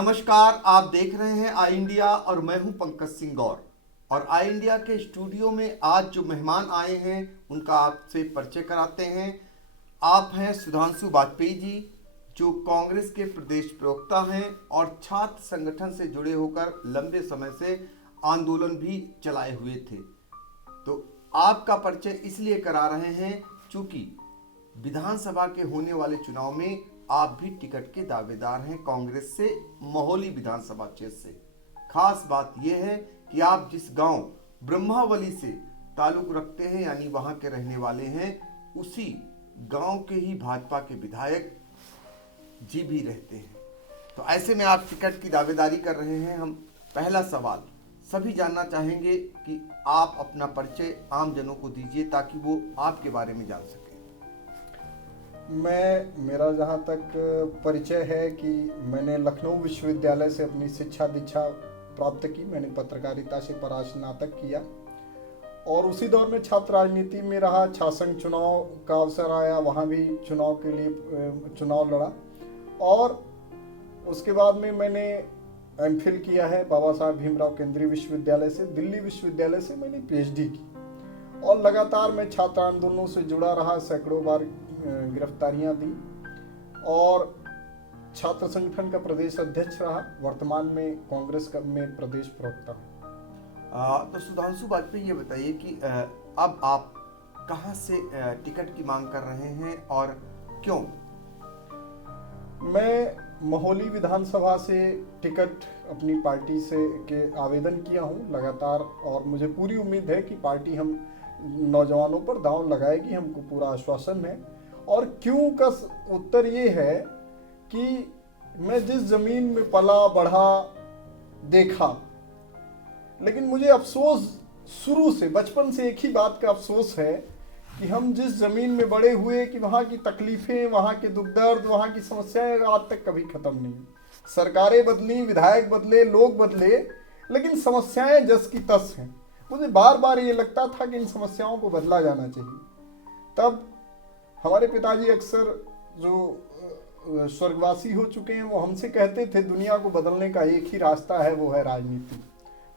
नमस्कार, आप देख रहे हैं आई इंडिया और मैं हूं पंकज सिंह गौर। और आई इंडिया के स्टूडियो में आज जो मेहमान आए हैं उनका आपसे परिचय कराते हैं। आप हैं सुधांशु वाजपेयी जी, जो कांग्रेस के प्रदेश प्रवक्ता हैं और छात्र संगठन से जुड़े होकर लंबे समय से आंदोलन भी चलाए हुए थे। तो आपका परिचय इसलिए करा रहे हैं क्योंकि विधानसभा के होने वाले चुनाव में आप भी टिकट के दावेदार हैं कांग्रेस से, महोली विधानसभा क्षेत्र से। खास बात यह है कि आप जिस गांव ब्रह्मावली से ताल्लुक रखते हैं यानी वहां के रहने वाले हैं, उसी गांव के ही भाजपा के विधायक जी भी रहते हैं। तो ऐसे में आप टिकट की दावेदारी कर रहे हैं। हम पहला सवाल सभी जानना चाहेंगे कि आप अपना परिचय आम जनों को दीजिए ताकि वो आपके बारे में जान सकें। मेरा जहाँ तक परिचय है कि मैंने लखनऊ विश्वविद्यालय से अपनी शिक्षा दीक्षा प्राप्त की। मैंने पत्रकारिता से परास्नातक किया और उसी दौर में छात्र राजनीति में रहा। छात्र चुनाव का अवसर आया, वहाँ भी चुनाव के लिए चुनाव लड़ा और उसके बाद में मैंने एमफिल किया है बाबा साहब भीमराव केंद्रीय विश्वविद्यालय से। दिल्ली विश्वविद्यालय से मैंने पीएचडी की और लगातार मैं छात्र आंदोलनों से जुड़ा रहा। सैकड़ों बार गिरफ्तारियां दी और छात्र संगठन का प्रदेश अध्यक्ष रहा। वर्तमान में कांग्रेस में प्रदेश प्रवक्ता हूँ। तो सुधांशु वाजपेयी, ये बताइए कि अब आप कहां से टिकट की मांग कर रहे हैं और क्यों? मैं महोली विधानसभा से टिकट अपनी पार्टी से के आवेदन किया हूँ लगातार और मुझे पूरी उम्मीद है कि पार्टी हम नौजवानों पर दांव लगाएगी। हमको पूरा आश्वासन है। और क्यों का उत्तर ये है कि मैं जिस जमीन में पला बढ़ा देखा, लेकिन मुझे अफसोस शुरू से बचपन से एक ही बात का अफसोस है कि हम जिस जमीन में बड़े हुए कि वहाँ की तकलीफें, वहाँ के दुख दर्द, वहाँ की समस्याएं आज तक कभी खत्म नहीं। सरकारें बदली, विधायक बदले, लोग बदले, लेकिन समस्याएं जस की तस हैं। मुझे बार बार ये लगता था कि इन समस्याओं को बदला जाना चाहिए। तब हमारे पिताजी अक्सर, जो स्वर्गवासी हो चुके हैं, वो हमसे कहते थे दुनिया को बदलने का एक ही रास्ता है, वो है राजनीति।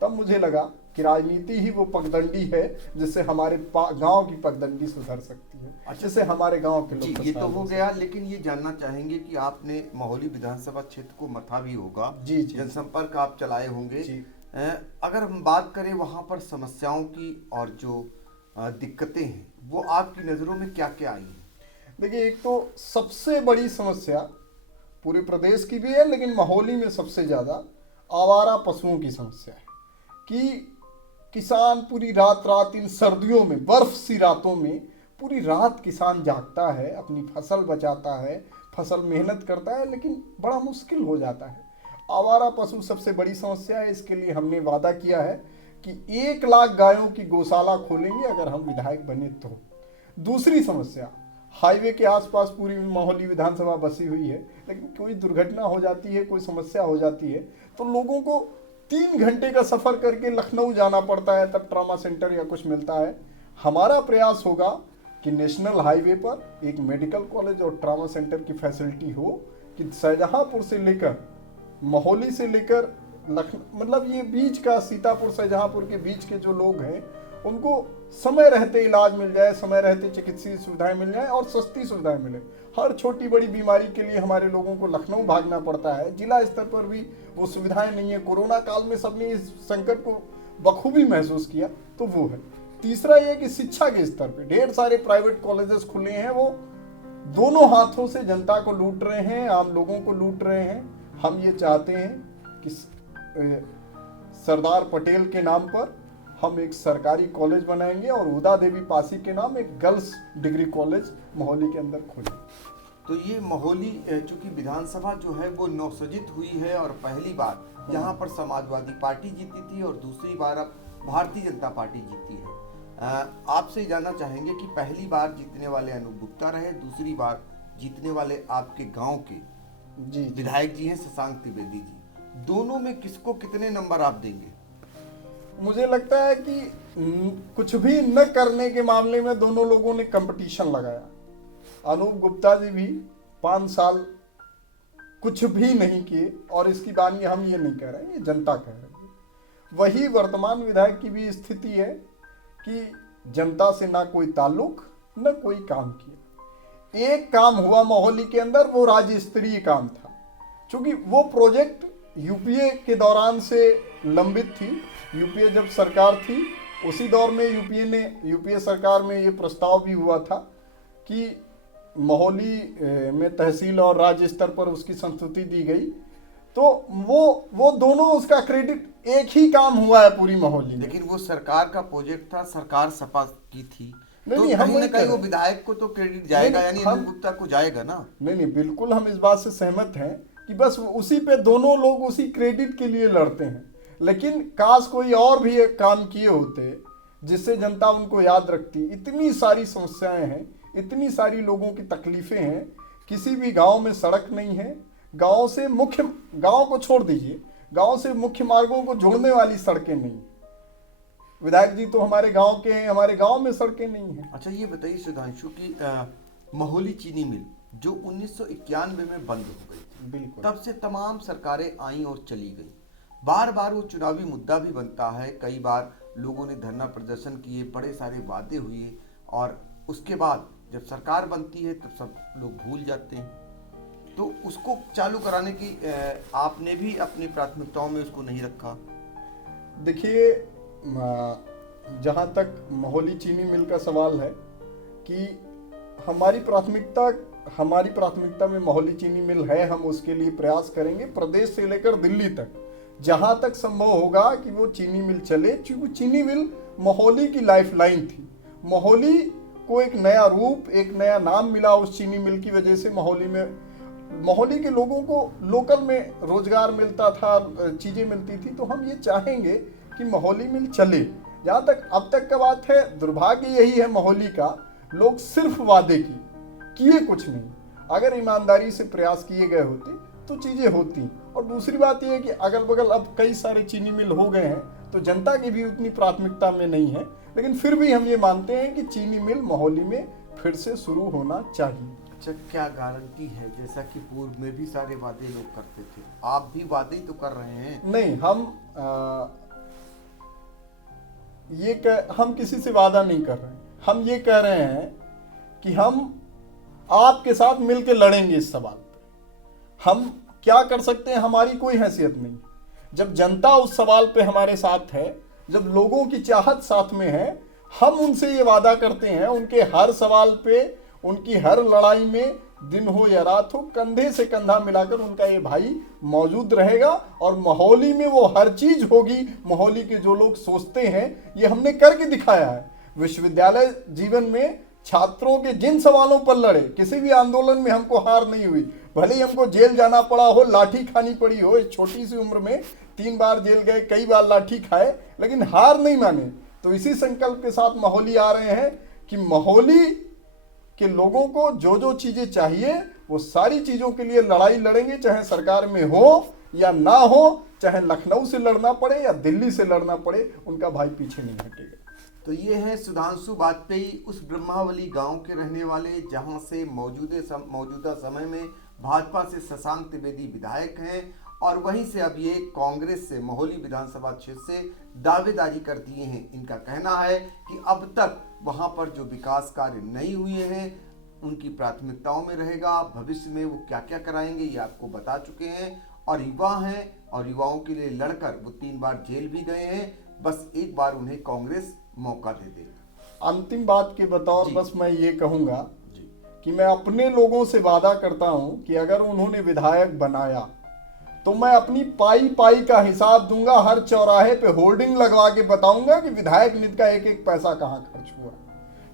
तब मुझे लगा कि राजनीति ही वो पगडंडी है जिससे हमारे गांव की पगडंडी सुधर सकती है। अच्छा, जिससे हमारे गांव के लोग। ये तो हो गया, लेकिन ये जानना चाहेंगे कि आपने महोली विधानसभा क्षेत्र को मथा भी होगा, जी, जनसंपर्क आप चलाए होंगे जी। अगर हम बात करें वहां पर समस्याओं की और जो दिक्कतें हैं, वो आपकी नजरों में क्या क्या आई हैं? देखिए, एक तो सबसे बड़ी समस्या पूरे प्रदेश की भी है, लेकिन महोली में सबसे ज़्यादा आवारा पशुओं की समस्या है कि किसान पूरी रात रात इन सर्दियों में, बर्फ सी रातों में पूरी रात किसान जागता है, अपनी फसल बचाता है, फसल मेहनत करता है, लेकिन बड़ा मुश्किल हो जाता है। आवारा पशु सबसे बड़ी समस्या है। इसके लिए हमने वादा किया है कि 1 लाख गायों की गौशाला खोलेंगे अगर हम विधायक बने तो। दूसरी समस्या, हाईवे के आसपास पूरी महोली विधानसभा बसी हुई है, लेकिन कोई दुर्घटना हो जाती है, कोई समस्या हो जाती है तो लोगों को 3 घंटे का सफ़र करके लखनऊ जाना पड़ता है, तब ट्रॉमा सेंटर या कुछ मिलता है। हमारा प्रयास होगा कि नेशनल हाईवे पर एक मेडिकल कॉलेज और ट्रॉमा सेंटर की फैसिलिटी हो कि शाहजहाँपुर से लेकर, महोली से लेकर लखनऊ, मतलब ये बीच का सीतापुर शाहजहाँपुर के बीच के जो लोग हैं उनको समय रहते इलाज मिल जाए, समय रहते चिकित्सीय सुविधाएं मिल जाए और सस्ती सुविधाएं मिले। हर छोटी बड़ी बीमारी के लिए हमारे लोगों को लखनऊ भागना पड़ता है। जिला स्तर पर भी वो सुविधाएं नहीं है। कोरोना काल में सबने इस संकट को बखूबी महसूस किया, तो वो है। तीसरा ये कि शिक्षा के स्तर पर ढेर सारे प्राइवेट कॉलेजेस खुले हैं, वो दोनों हाथों से जनता को लूट रहे हैं, आम लोगों को लूट रहे हैं। हम ये चाहते हैं कि सरदार पटेल के नाम पर हम एक सरकारी कॉलेज बनाएंगे और उदा देवी पासी के नाम एक गर्ल्स डिग्री कॉलेज महोली के अंदर खोलें। तो ये महोली चूंकि विधानसभा जो है वो नवसृजित हुई है और पहली बार यहाँ पर समाजवादी पार्टी जीती थी और दूसरी बार अब भारतीय जनता पार्टी जीती है। आपसे जानना चाहेंगे कि पहली बार जीतने वाले अनूप गुप्ता रहे, दूसरी बार जीतने वाले आपके गांव के जी विधायक जी हैं शशांक त्रिवेदी जी। दोनों में किसको कितने नंबर आप देंगे? मुझे लगता है कि कुछ भी न करने के मामले में दोनों लोगों ने कंपटीशन लगाया। अनूप गुप्ता जी भी 5 साल कुछ भी नहीं किए, और इसकी बानी हम ये नहीं कह रहे हैं, ये जनता कह रही है। वही वर्तमान विधायक की भी स्थिति है कि जनता से ना कोई ताल्लुक, न कोई काम किया। एक काम हुआ मोहाली के अंदर, वो राज्य स्तरीय काम था, क्योंकि वो प्रोजेक्ट यूपीए के दौरान से लंबित थी। यूपीए जब सरकार थी उसी दौर में यूपीए सरकार में ये प्रस्ताव भी हुआ था कि मोहाली में तहसील और राज्य स्तर पर उसकी संस्तुति दी गई। तो वो दोनों, उसका क्रेडिट एक ही काम हुआ है पूरी मोहाली में। लेकिन वो सरकार का प्रोजेक्ट था, सरकार सपा की थी, नहीं, तो नहीं, हम कहीं ना वही कहीं कह वो रहे हैं। विधायक को तो क्रेडिट जाएगा, नहीं, यानी हम- अनिल गुप्ता को जाएगा ना। नहीं, बिल्कुल हम इस बात से सहमत हैं कि बस उसी पे दोनों लोग उसी क्रेडिट के लिए लड़ते हैं। लेकिन काश कोई और भी एक काम किए होते जिससे जनता उनको याद रखती। इतनी सारी समस्याएं हैं, इतनी सारी लोगों की तकलीफें हैं, किसी भी गांव में सड़क नहीं है, गांव को छोड़ दीजिए, गांव से मुख्य मार्गों को जोड़ने वाली सड़कें नहीं। विधायक जी तो हमारे गांव के हैं, हमारे गांव में सड़कें नहीं हैं। अच्छा, ये बताइए सुधांशु की मोहाली चीनी मिल जो 1991 में बंद हो गई थी, बिल्कुल। तब से तमाम सरकारें आईं और चली गई। बार बार वो चुनावी मुद्दा भी बनता है, कई बार लोगों ने धरना प्रदर्शन किए, बड़े सारे वादे हुए, और उसके बाद जब सरकार बनती है तब सब लोग भूल जाते हैं। तो उसको चालू कराने की आपने भी अपनी प्राथमिकताओं में उसको नहीं रखा। देखिए, जहाँ तक मोहाली चीनी मिल का सवाल है कि हमारी प्राथमिकता में मोहाली चीनी मिल है, हम उसके लिए प्रयास करेंगे प्रदेश से लेकर दिल्ली तक, जहाँ तक संभव होगा कि वो चीनी मिल चले। क्योंकि चीनी मिल मोहाली की लाइफलाइन थी। मोहाली को एक नया रूप, एक नया नाम मिला उस चीनी मिल की वजह से। मोहाली के लोगों को लोकल में रोजगार मिलता था, चीज़ें मिलती थी। तो हम ये चाहेंगे कि मोहाली मिल चले। जहाँ तक अब तक का बात है, दुर्भाग्य यही है मोहाली का, लोग सिर्फ वादे किए कुछ नहीं। अगर ईमानदारी से प्रयास किए गए होते तो चीज़ें होती। और दूसरी बात यह है कि अगल बगल अब कई सारे चीनी मिल हो गए हैं, तो जनता की भी उतनी प्राथमिकता में नहीं है। लेकिन फिर भी हम ये मानते हैं कि चीनी मिल मोहाली में फिर से शुरू होना चाहिए। अच्छा, क्या गारंटी है, जैसा कि पूर्व में भी सारे वादे लोग करते थे, आप भी वादे ही तो कर रहे हैं। नहीं, हम किसी से वादा नहीं कर रहे हैं। हम ये कह रहे हैं कि हम आपके साथ मिलकर लड़ेंगे इस सवाल पे। हम क्या कर सकते हैं, हमारी कोई हैसियत नहीं। जब जनता उस सवाल पे हमारे साथ है, जब लोगों की चाहत साथ में है, हम उनसे ये वादा करते हैं, उनके हर सवाल पे, उनकी हर लड़ाई में, दिन हो या रात हो, कंधे से कंधा मिलाकर उनका ये भाई मौजूद रहेगा। और मोहाली में वो हर चीज होगी, मोहाली के जो लोग सोचते हैं, ये हमने करके दिखाया है। विश्वविद्यालय जीवन में छात्रों के जिन सवालों पर लड़े, किसी भी आंदोलन में हमको हार नहीं हुई। भले ही हमको जेल जाना पड़ा हो, लाठी खानी पड़ी हो, इस छोटी सी उम्र में 3 बार जेल गए, कई बार लाठी खाए, लेकिन हार नहीं माने। तो इसी संकल्प के साथ मोहाली आ रहे हैं कि मोहाली के लोगों को जो जो चीजें चाहिए, वो सारी चीजों के लिए लड़ाई लड़ेंगे, चाहे सरकार में हो या ना हो, चाहे लखनऊ से लड़ना पड़े या दिल्ली से लड़ना पड़े, उनका भाई पीछे नहीं हटेगा। तो ये हैं सुधांशु वाजपेयी, उस ब्रह्मावली गांव के रहने वाले, जहां से मौजूदा समय में भाजपा से शशांक त्रिवेदी विधायक हैं, और वहीं से अब ये कांग्रेस से मोहाली विधानसभा क्षेत्र से दावेदारी कर दिए हैं। इनका कहना है कि अब तक वहां पर जो विकास कार्य नहीं हुए हैं, उनकी प्राथमिकताओं में रहेगा। भविष्य में वो क्या क्या कराएंगे ये आपको बता चुके हैं। और युवा हैं, और युवाओं के लिए लड़कर वो 3 बार जेल भी गए हैं। बस एक बार उन्हें कांग्रेस मौका दे देगा। अंतिम बात के बतौर जी। बस मैं ये कहूंगा जी। कि मैं अपने लोगों से वादा करता हूं कि अगर उन्होंने विधायक बनाया तो मैं अपनी पाई पाई का हिसाब दूंगा। हर चौराहे पे होर्डिंग लगवा के बताऊंगा कि विधायक निधि का एक एक पैसा कहां खर्च हुआ।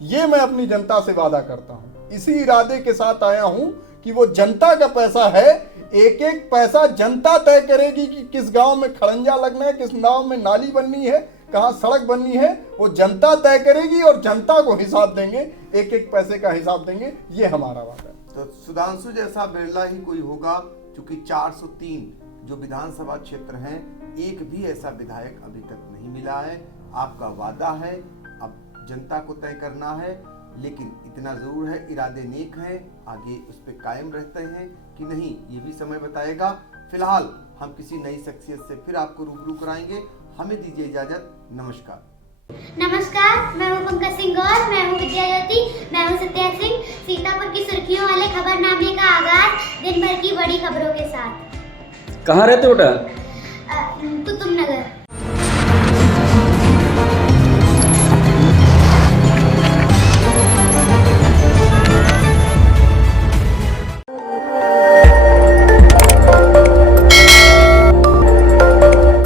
ये मैं अपनी जनता से वादा करता हूं। इसी इरादे के साथ आया हूं कि वो जनता का पैसा है, एक एक पैसा जनता तय करेगी कि किस गांव में खड़ंजा लगना है, किस गांव में नाली बननी है, कहां सड़क बननी है, वो जनता तय करेगी और जनता को हिसाब देंगे, एक एक पैसे का हिसाब देंगे। ये हमारा वादा है। तो सुधांशु जैसा बिरला ही कोई होगा, क्योंकि 403 जो विधानसभा क्षेत्र हैं, एक भी ऐसा विधायक अभी तक नहीं मिला है। आपका वादा है, अब जनता को तय करना है। लेकिन इतना ज़रूर है, इरादे नेक हैं, आगे उस पर कायम रहते हैं कि नहीं, ये भी समय बताएगा। फिलहाल हम किसी नई शख्सियत से फिर आपको रूबरू कराएंगे। हमें दीजिए इजाज़त। नमस्कार। नमस्कार, मैं हूँ पंकज सिंह गौर, मैं हूँ विद्या ज्योति, मैं हूँ सत्या सिंह। सीतापुर की सुर्खियों वाले खबरनामे का आगाज दिन भर की बड़ी खबरों के साथ। कहाँ रहते हो बेटा? कुतुब नगर।